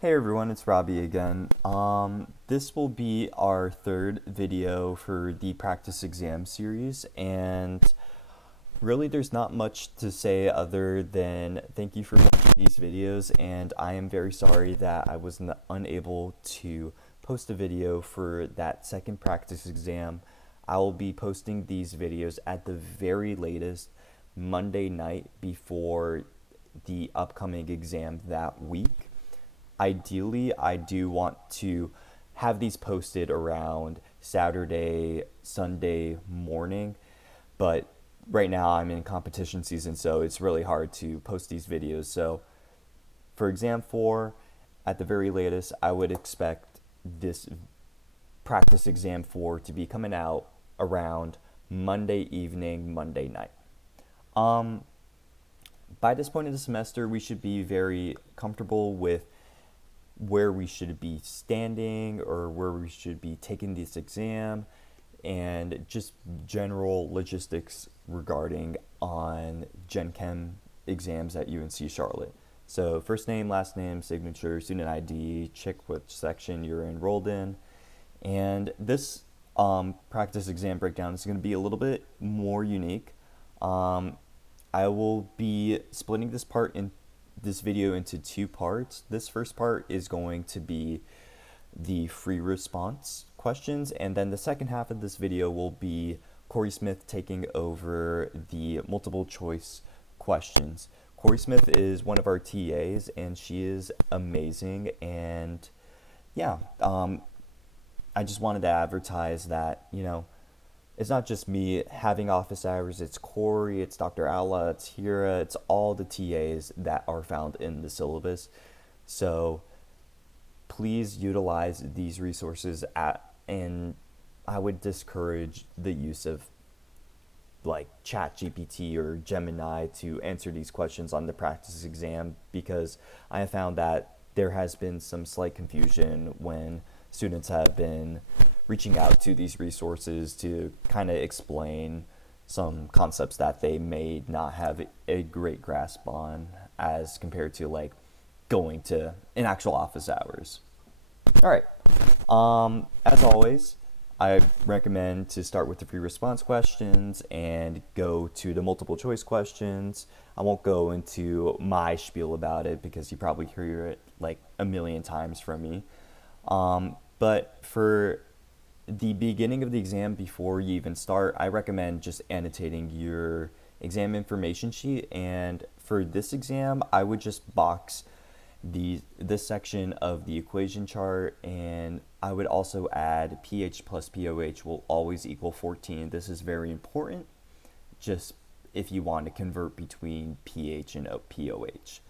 Hey everyone, it's Robbie again. This will be our third video for the practice exam series, and really there's not much to say other than thank you for watching these videos, and I am very sorry that I was unable to post a video for that second practice exam. I will be posting these videos at the very latest Monday night before the upcoming exam that week. Ideally, I do want to have these posted around Saturday, Sunday morning, but right now I'm in competition season, so it's really hard to post these videos. So for exam 4, at the very latest, I would expect this practice exam 4 to be coming out around Monday evening, Monday night. By this point in the semester, we should be very comfortable with where we should be standing or where we should be taking this exam, and just general logistics regarding on Gen Chem exams at UNC Charlotte. So first name, last name, signature, student ID, check which section you're enrolled in. And this practice exam breakdown is going to be a little bit more unique. I will be splitting this video into two parts. This first part is going to be the free response questions, and then the second half of this video will be Corey Smith taking over the multiple choice questions. Corey Smith is one of our TAs, and she is amazing, and yeah, I just wanted to advertise that, it's not just me having office hours, it's Corey, it's Dr. Alla, it's Hira, it's all the TAs that are found in the syllabus. So please utilize these resources and I would discourage the use of like ChatGPT or Gemini to answer these questions on the practice exam, because I have found that there has been some slight confusion when students have been reaching out to these resources to kind of explain some concepts that they may not have a great grasp on as compared to like going to an actual office hours. All right. As always, I recommend to start with the free response questions and go to the multiple choice questions. I won't go into my spiel about it because you probably hear it like a million times from me. But for the beginning of the exam, before you even start, I recommend just annotating your exam information sheet. And for this exam, I would just box this section of the equation chart, and I would also add pH plus POH will always equal 14. This is very important, just if you want to convert between pH and POH.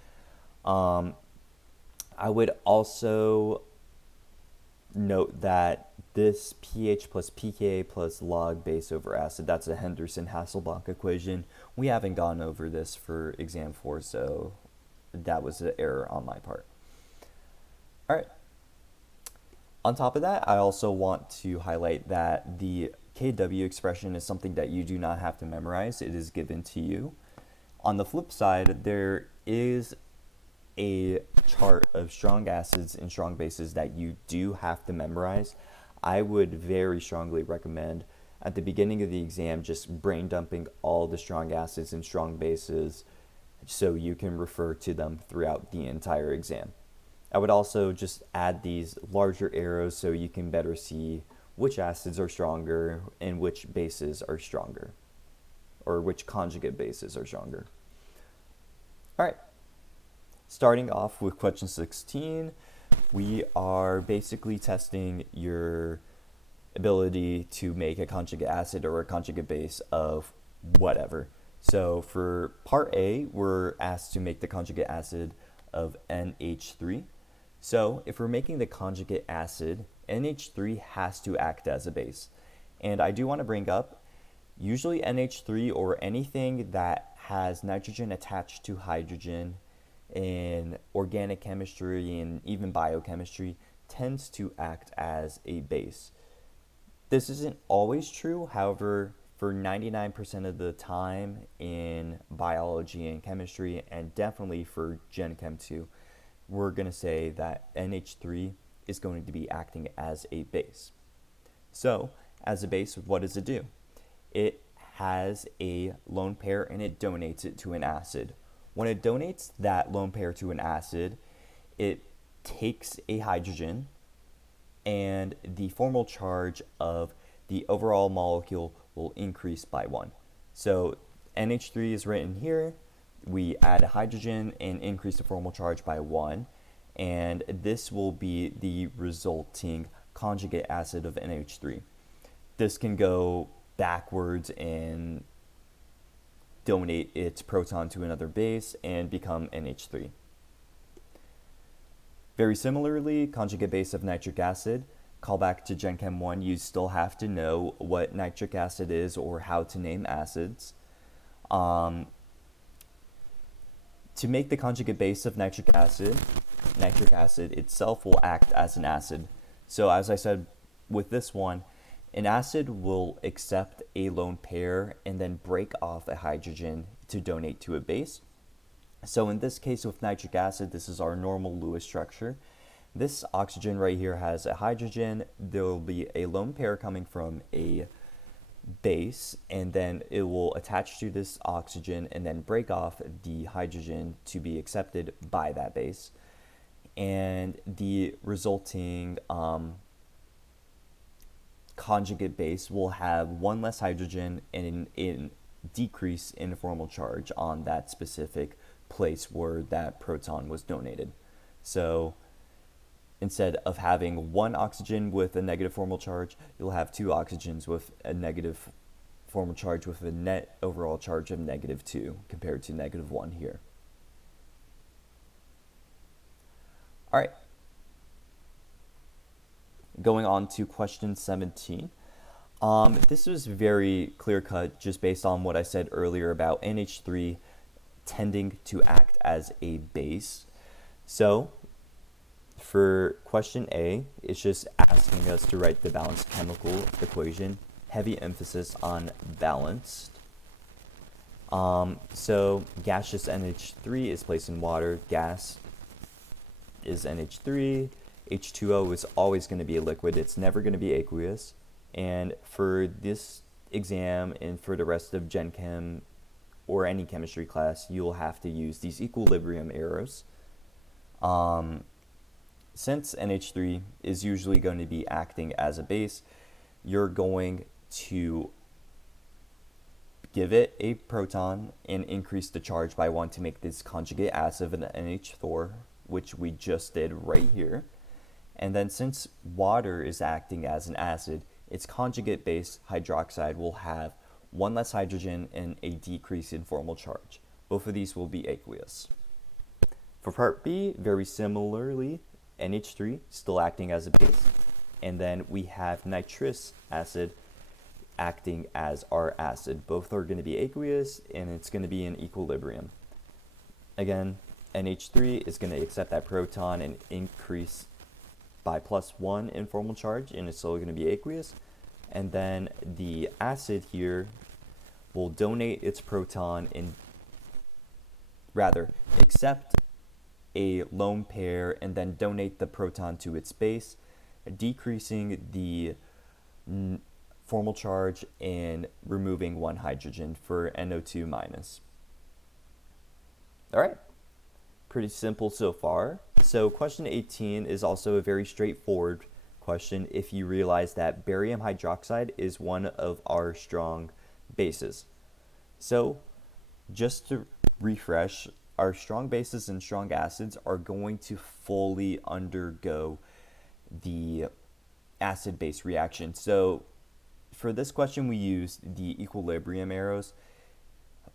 I would also note that this pH plus pKa plus log base over acid, that's a Henderson-Hasselbalch equation. We haven't gone over this for exam 4, so that was an error on my part. All right. On top of that, I also want to highlight that the Kw expression is something that you do not have to memorize. It is given to you. On the flip side, there is a chart of strong acids and strong bases that you do have to memorize. I would very strongly recommend at the beginning of the exam just brain dumping all the strong acids and strong bases so you can refer to them throughout the entire exam. I would also just add these larger arrows so you can better see which acids are stronger and which bases are stronger, or which conjugate bases are stronger. All right. Starting off with question 16, we are basically testing your ability to make a conjugate acid or a conjugate base of whatever. So for part A, we're asked to make the conjugate acid of NH3. So if we're making the conjugate acid, NH3 has to act as a base. And I do want to bring up, usually NH3 or anything that has nitrogen attached to hydrogen in organic chemistry and even biochemistry tends to act as a base. This isn't always true, however, for 99% of the time in biology and chemistry, and definitely for Gen Chem 2, we're going to say that NH3 is going to be acting as a base. So, as a base, what does it do? It has a lone pair and it donates it to an acid. When it donates that lone pair to an acid, it takes a hydrogen and the formal charge of the overall molecule will increase by 1. So NH3 is written here. We add a hydrogen and increase the formal charge by 1. And this will be the resulting conjugate acid of NH3. This can go backwards and donate its proton to another base and become NH3. Very similarly, conjugate base of nitric acid. Call back to Gen Chem 1, you still have to know what nitric acid is or how to name acids. To make the conjugate base of nitric acid itself will act as an acid. So as I said with this one, an acid will accept a lone pair and then break off a hydrogen to donate to a base. So in this case with nitric acid, this is our normal Lewis structure. This oxygen right here has a hydrogen. There will be a lone pair coming from a base, and then it will attach to this oxygen and then break off the hydrogen to be accepted by that base. And the resulting conjugate base will have one less hydrogen and a decrease in formal charge on that specific place where that proton was donated. So instead of having one oxygen with a negative formal charge, you'll have two oxygens with a negative formal charge with a net overall charge of -2 compared to -1 here. All right. Going on to question 17. This was very clear-cut just based on what I said earlier about NH3 tending to act as a base. So for question A, it's just asking us to write the balanced chemical equation, heavy emphasis on balanced. So gaseous NH3 is placed in water, gas is NH3, H2O is always going to be a liquid, it's never going to be aqueous. And for this exam and for the rest of Gen Chem or any chemistry class, you'll have to use these equilibrium arrows. Since NH3 is usually going to be acting as a base, you're going to give it a proton and increase the charge by 1 to make this conjugate acid of an NH4, which we just did right here. And then since water is acting as an acid, its conjugate base, hydroxide, will have one less hydrogen and a decrease in formal charge. Both of these will be aqueous. For part B, very similarly, NH3 still acting as a base. And then we have nitrous acid acting as our acid. Both are going to be aqueous and it's going to be in equilibrium. Again, NH3 is going to accept that proton and increase by +1 in formal charge, and it's still going to be aqueous. And then the acid here will donate its proton and rather accept a lone pair and then donate the proton to its base, decreasing the formal charge and removing one hydrogen for NO2 minus. All right. Pretty simple so far. So question 18 is also a very straightforward question if you realize that barium hydroxide is one of our strong bases. So just to refresh, our strong bases and strong acids are going to fully undergo the acid-base reaction. So for this question, we use the equilibrium arrows.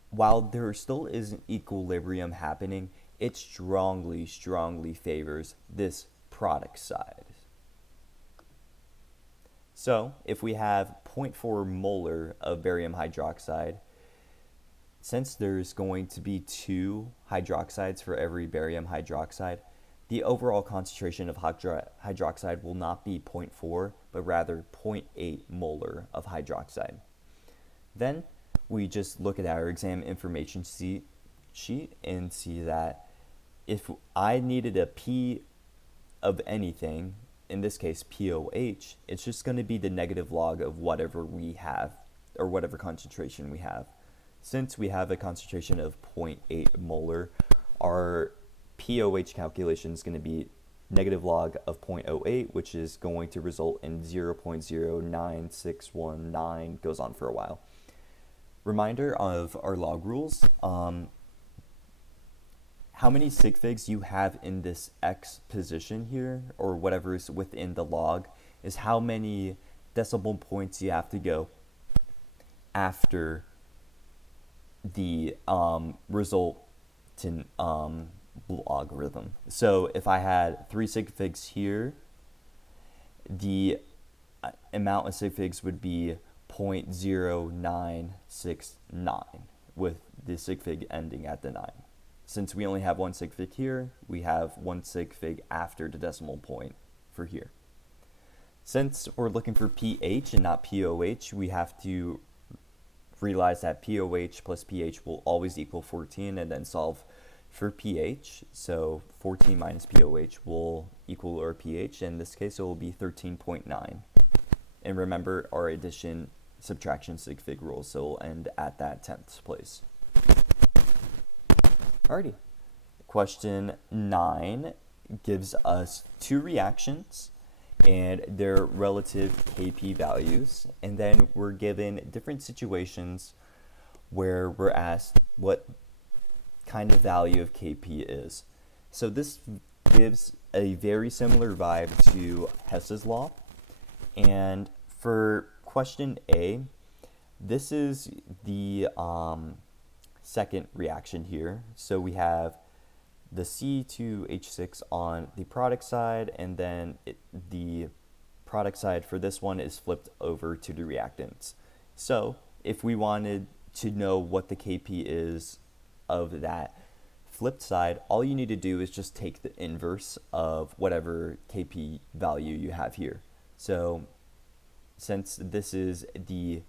While there still is an equilibrium happening, it strongly favors this product side. So if we have 0.4 molar of barium hydroxide, since there's going to be 2 hydroxides for every barium hydroxide, the overall concentration of hydroxide will not be 0.4, but rather 0.8 molar of hydroxide. Then we just look at our exam information sheet and see that if I needed a P of anything, in this case POH, it's just going to be the negative log of whatever we have, or whatever concentration we have. Since we have a concentration of 0.8 molar, our POH calculation is going to be negative log of 0.08, which is going to result in 0.09619, goes on for a while. Reminder of our log rules. How many sig figs you have in this X position here, or whatever is within the log, is how many decimal points you have to go after the resultant logarithm. So if I had 3 sig figs here, the amount of sig figs would be 0.0969, with the sig fig ending at the 9. Since we only have 1 sig fig here, we have 1 sig fig after the decimal point for here. Since we're looking for pH and not POH, we have to realize that POH plus pH will always equal 14, and then solve for pH. So 14 minus POH will equal our pH. In this case, it will be 13.9. And remember our addition, subtraction, sig fig rules, so we'll end at that 10th place. Alrighty. Question 9 gives us 2 reactions and their relative Kp values, and then we're given different situations where we're asked what kind of value of Kp is. So this gives a very similar vibe to Hess's law. And for question A, this is the second reaction here. So we have the C2H6 on the product side, and then the product side for this one is flipped over to the reactants. So if we wanted to know what the Kp is of that flipped side, all you need to do is just take the inverse of whatever Kp value you have here. So since this is the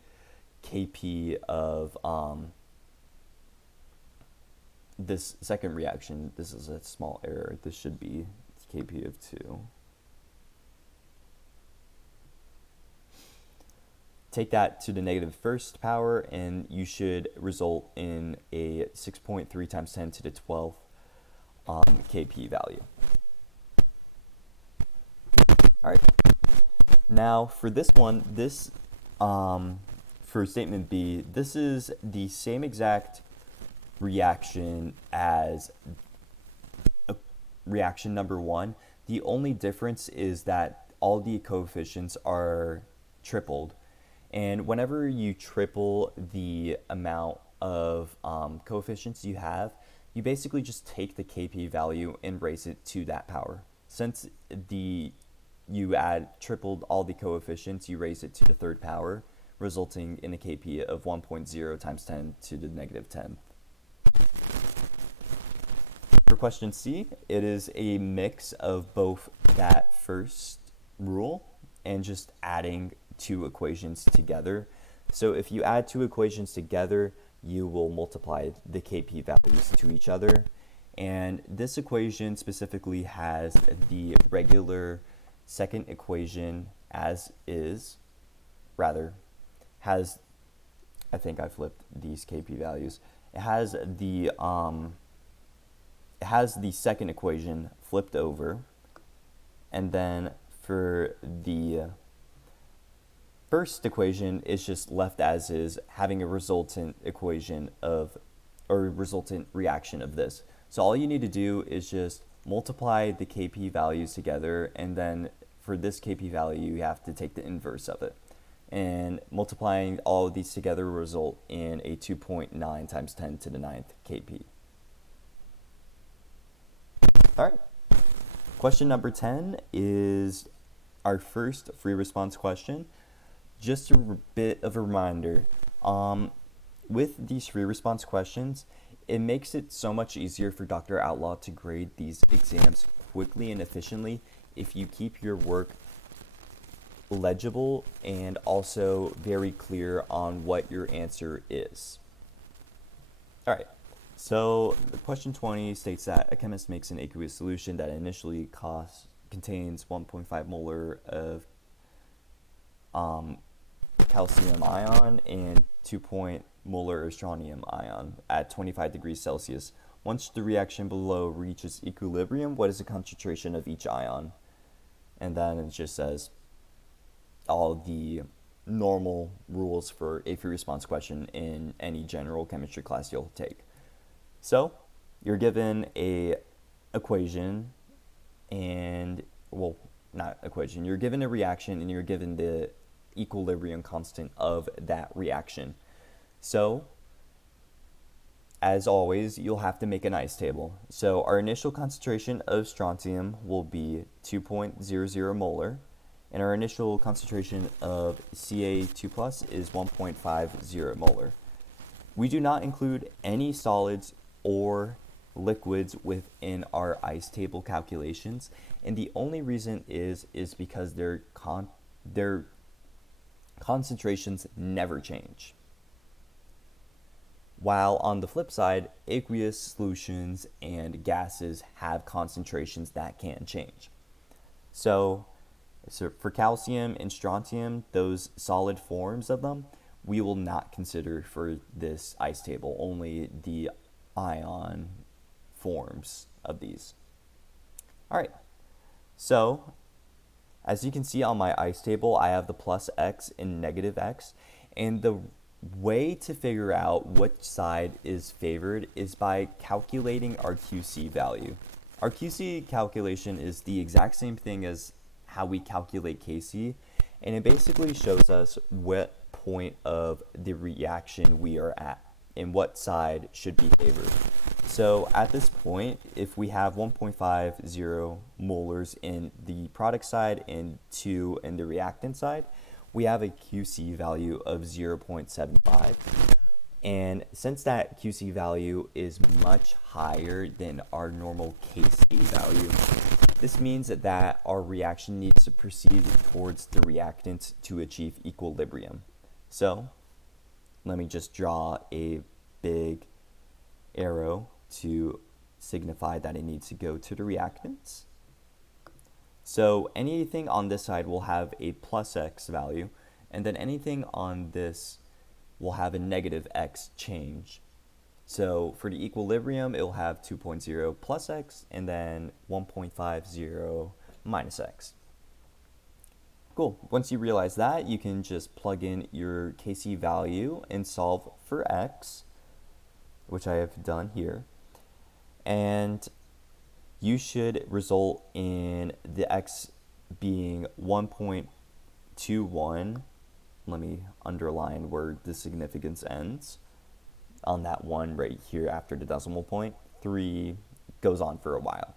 Kp of this second reaction, this is a small error. This should be Kp of 2. Take that to the negative first power, and you should result in a 6.3 times 10 to the 12th Kp value. All right. Now for this one, this for statement B, this is the same exact reaction as reaction number 1. The only difference is that all the coefficients are tripled, and whenever you triple the amount of coefficients you have, you basically just take the Kp value and raise it to that power. Since you tripled all the coefficients, you raise it to the third power, resulting in a Kp of 1.0 times 10 to the negative 10. For question C, it is a mix of both that first rule and just adding 2 equations together. So if you add 2 equations together, you will multiply the Kp values to each other. And this equation specifically has the regular second equation as is, I think I flipped these Kp values. It has the second equation flipped over, and then for the first equation, it's just left as is, having a resultant equation of, or resultant reaction of this. So all you need to do is just multiply the Kp values together, and then for this Kp value, you have to take the inverse of it. And multiplying all of these together will result in a 2.9 times 10 to the 9th Kp. All right. Question number 10 is our first free response question. Just a bit of a reminder, with these free response questions, it makes it so much easier for Dr. Outlaw to grade these exams quickly and efficiently if you keep your work legible and also very clear on what your answer is. All right, So question 20 states that a chemist makes an aqueous solution that initially contains 1.5 molar of calcium ion and 2 molar of strontium ion at 25 degrees Celsius. Once the reaction below reaches equilibrium, what is the concentration of each ion? And then it just says all the normal rules for a free response question in any general chemistry class you'll take. So you're given a equation and, well, not equation, you're given a reaction and you're given the equilibrium constant of that reaction. So as always, you'll have to make an ice table. So our initial concentration of strontium will be 2.00 molar, and our initial concentration of Ca2 plus is 1.50 molar. We do not include any solids or liquids within our ice table calculations, and the only reason is because their concentrations never change. While on the flip side, aqueous solutions and gases have concentrations that can change. So for calcium and strontium, those solid forms of them, we will not consider for this ice table, only the ion forms of these. All right, so as you can see on my ice table, I have the plus x and negative x, and the way to figure out which side is favored is by calculating our QC value. Our QC calculation is the exact same thing as how we calculate Kc, and it basically shows us what point of the reaction we are at and what side should be favored. So at this point, if we have 1.50 molars in the product side and 2 in the reactant side, we have a QC value of 0.75. And since that QC value is much higher than our normal Kc value, this means that our reaction needs to proceed towards the reactant to achieve equilibrium. So let me just draw a big arrow to signify that it needs to go to the reactants. So anything on this side will have a plus x value, and then anything on this will have a negative x change. So for the equilibrium, it will have 2.0 plus x and then 1.50 minus x. Cool. Once you realize that, you can just plug in your Kc value and solve for x, which I have done here. And you should result in the x being 1.21. Let me underline where the significance ends on that one right here after the decimal point. 3 goes on for a while.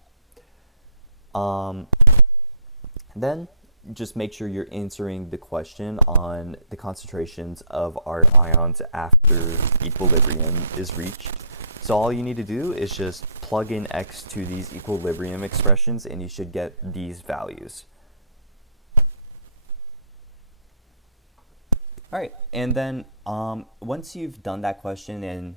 Then just make sure you're answering the question on the concentrations of our ions after equilibrium is reached. So all you need to do is just plug in x to these equilibrium expressions and you should get these values. All right, and then once you've done that question, and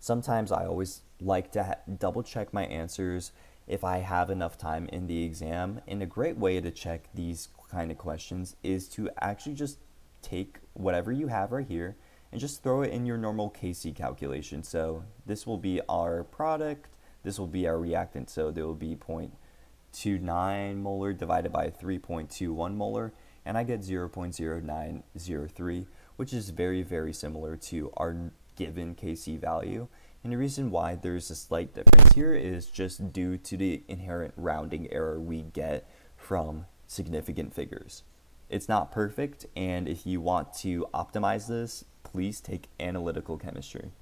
sometimes I always like to double check my answers if I have enough time in the exam, and a great way to check these kind of questions is to actually just take whatever you have right here and just throw it in your normal Kc calculation. So this will be our product, this will be our reactant, so there will be 0.29 molar divided by 3.21 molar, and I get 0.0903, which is very, very similar to our given Kc value. And the reason why there's a slight difference here is just due to the inherent rounding error we get from significant figures. It's not perfect, and if you want to optimize this, please take analytical chemistry.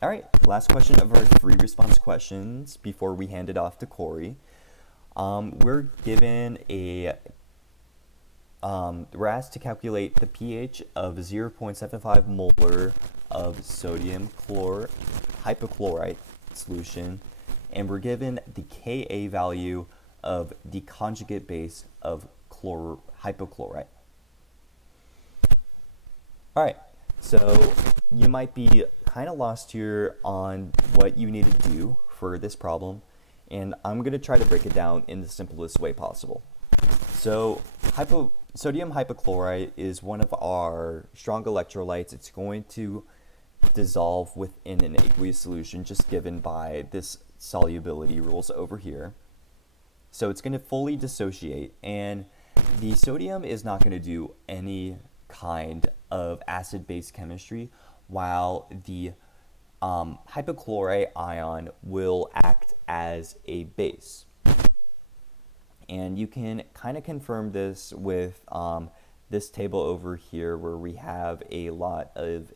All right, last question of our free response questions before we hand it off to Corey. We're given we're asked to calculate the pH of 0.75 molar of sodium hypochlorite solution, and we're given the Ka value of the conjugate base of hypochlorite. All right, so you might be kind of lost here on what you need to do for this problem, and I'm going to try to break it down in the simplest way possible. So sodium hypochlorite is one of our strong electrolytes. It's going to dissolve within an aqueous solution just given by this solubility rules over here. So it's going to fully dissociate, and the sodium is not going to do any kind of acid-base chemistry, while the hypochlorite ion will act as a base. And you can kind of confirm this with this table over here, where we have a lot of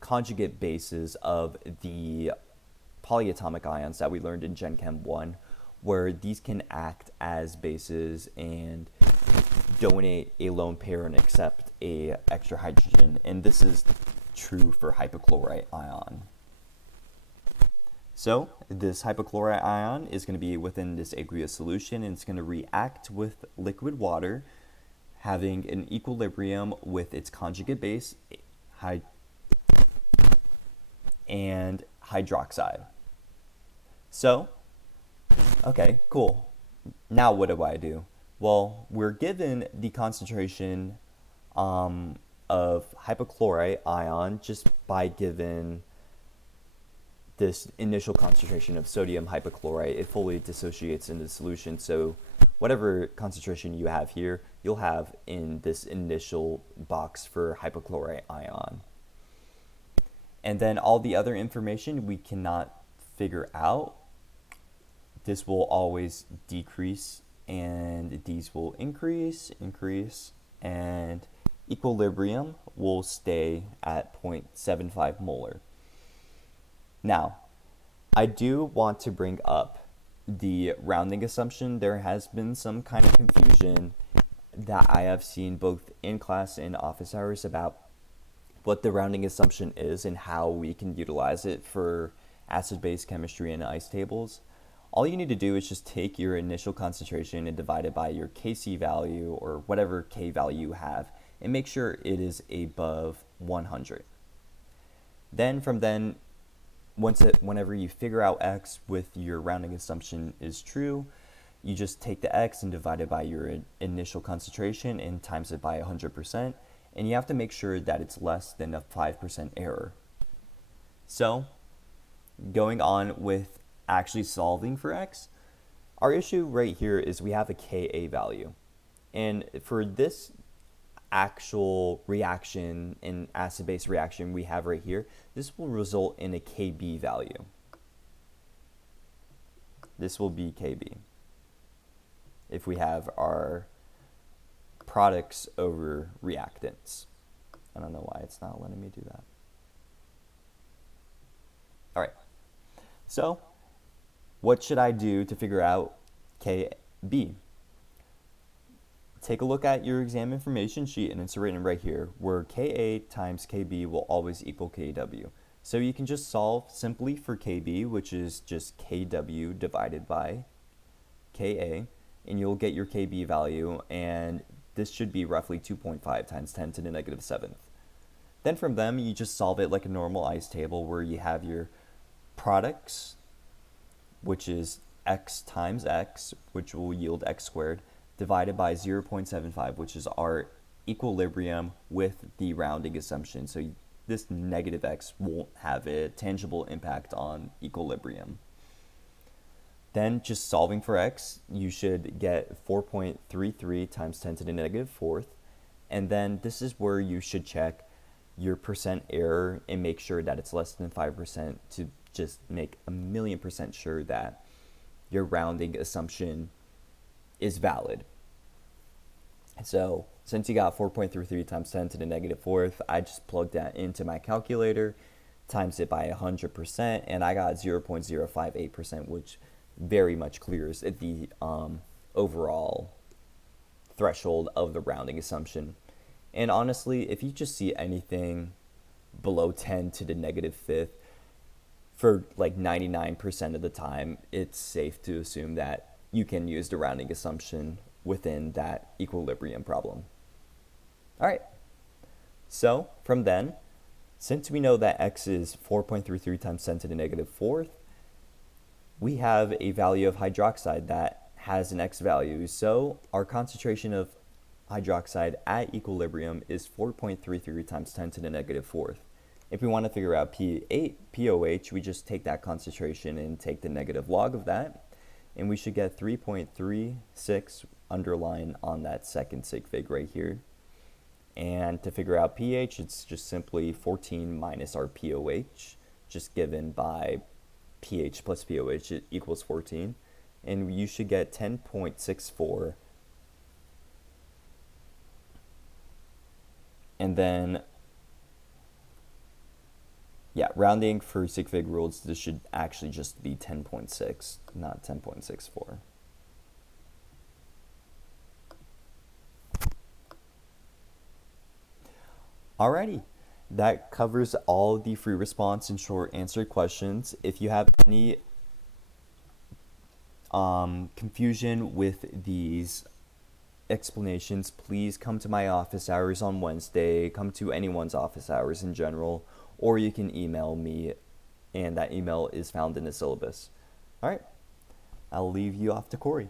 conjugate bases of the polyatomic ions that we learned in Gen Chem 1, where these can act as bases and donate a lone pair and accept a extra hydrogen, and this is true for hypochlorite ion. So this hypochlorite ion is going to be within this aqueous solution, and it's going to react with liquid water, having an equilibrium with its conjugate base and hydroxide. So, okay, cool. Now what do? Well, we're given the concentration of hypochlorite ion just by given this initial concentration of sodium hypochlorite. It fully dissociates in the solution, so whatever concentration you have here, you'll have in this initial box for hypochlorite ion. And then all the other information we cannot figure out. This will always decrease, and these will increase, and equilibrium will stay at 0.75 molar. Now, I do want to bring up the rounding assumption. There has been some kind of confusion that I have seen both in class and office hours about what the rounding assumption is and how we can utilize it for acid-base chemistry and ice tables. All you need to do is just take your initial concentration and divide it by your Kc value or whatever K value you have, and make sure it is above 100. Then whenever you figure out X with your rounding assumption is true, you just take the X and divide it by your initial concentration and times it by 100%, and you have to make sure that it's less than a 5% error. So, going on with actually solving for X, our issue right here is we have a Ka value. And for this actual reaction, in acid-base reaction we have right here, this will result in a Kb value. This will be Kb if we have our products over reactants. I don't know why it's not letting me do that. All right, so what should I do to figure out Kb? Take a look at your exam information sheet, and it's written right here where Ka times Kb will always equal Kw. So you can just solve simply for Kb, which is just Kw divided by Ka, and you'll get your Kb value, and this should be roughly 2.5 times 10 to the negative 7th. Then from them, you just solve it like a normal ice table where you have your products, which is x times x, which will yield x squared, divided by 0.75, which is our equilibrium with the rounding assumption. So this negative x won't have a tangible impact on equilibrium. Then just solving for x, you should get 4.33 times 10 to the negative 4th. And then this is where you should check your percent error and make sure that it's less than 5% to just make 1,000,000% sure that your rounding assumption is valid. So since you got 4.33 times 10 to the negative 4th, I just plugged that into my calculator, times it by 100%, and I got 0.058%, which very much clears the overall threshold of the rounding assumption. And honestly, if you just see anything below 10 to the negative 5th, for like 99% of the time, it's safe to assume that you can use the rounding assumption within that equilibrium problem. All right. So from then, since we know that x is 4.33 times 10 to the negative fourth, we have a value of hydroxide that has an x value. So our concentration of hydroxide at equilibrium is 4.33 times 10 to the negative fourth. If we want to figure out POH, we just take that concentration and take the negative log of that, and we should get 3.36 underlined on that second sig fig right here. And to figure out pH, it's just simply 14 minus our POH, just given by pH plus POH equals 14. And you should get 10.64. And then, yeah, rounding for sig fig rules, this should actually just be 10.6, not 10.64. Alrighty, that covers all the free response and short answer questions. If you have any confusion with these explanations, please come to my office hours on Wednesday, come to anyone's office hours in general, or you can email me, and that email is found in the syllabus. Alright, I'll leave you off to Corey.